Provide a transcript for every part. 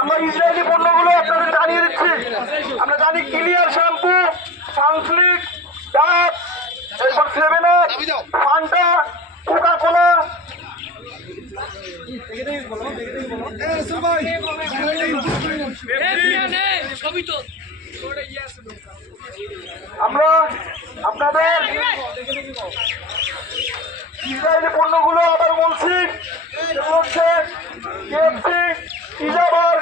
আমরা ইসরায়েলি পণ্যগুলো আপনাদের জানিয়ে দিচ্ছি আমরা জানি ক্লিয়ার শ্যাম্পু সানফ্লিক ডাব এরপর সেভেন ফান্টা কোকা কোলা আমরা আপনাদের ইসরায়েলি পণ্যগুলো আবার বলছি হচ্ছে কেএফসি পিজাবার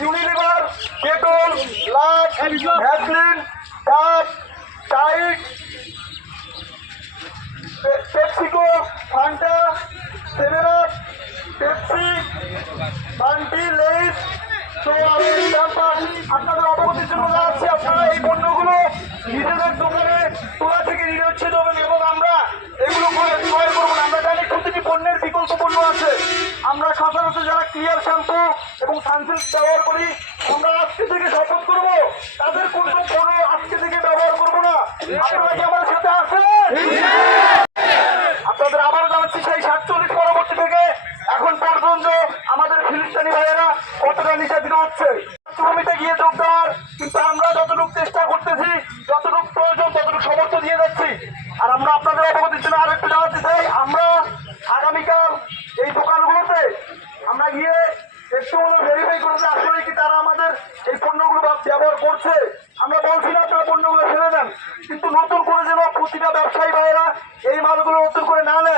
ইউনিলিভার কেটল লাট ভ্যাসলিন ডাব tight PepsiCo Fanta seven up Pepsi Bunty Lay's তো আমি আপনাদের অবগতির জন্য জানাচ্ছি আপনারা এই পণ্যগুলো নিজেদের দোকানে তোলা থেকে নিরচ্ছেদ হবেন এবং আমরা এগুলো করে ক্রয় করব আমরা জানি প্রতিটি পণ্যের বিকল্প পণ্য আছে। আমরা সচরাচর যারা ক্লিয়ার শ্যাম্পু এবং সানসিল্ক ব্যবহার করি, আমরা আজকে থেকে শপথ করব। তাদের কোনো পণ্য আজকে থেকে ব্যবহার করব না। আপনারা কি আমাদের সাথে আছেন? আপনাদের আবার জানাচ্ছি সেই সাতচল্লিশ পরবর্তী থেকে এখন পর্যন্ত আমাদের ফিলিস্তানি ভাইয়েরা কতটা নিষেধিত হচ্ছে? জমিতে গিয়ে যোগ দেওয়ার, কিন্তু আমরা যতটুকু চেষ্টা করতেছি, যতটুকু প্রয়োজন, ততটুকু সমর্থ দিয়ে যাচ্ছি। আর আমরা আপনাদের অবগতির জন্য আর একটু জানাতে চাই আমরা আগামীকাল এই দোকানগুলোতে আমরা গিয়ে একটু হলো ভেরিফাই করে যে আসলে কি তারা আমাদের এই পণ্যগুলো ব্যবহার করছে। আমরা বলছি না আপনারা পণ্যগুলো ফেলে দেন, কিন্তু নতুন করে যেন প্রতিটা ব্যবসায়ী ভাইয়েরা এই মালগুলো নতুন করে না নেয়।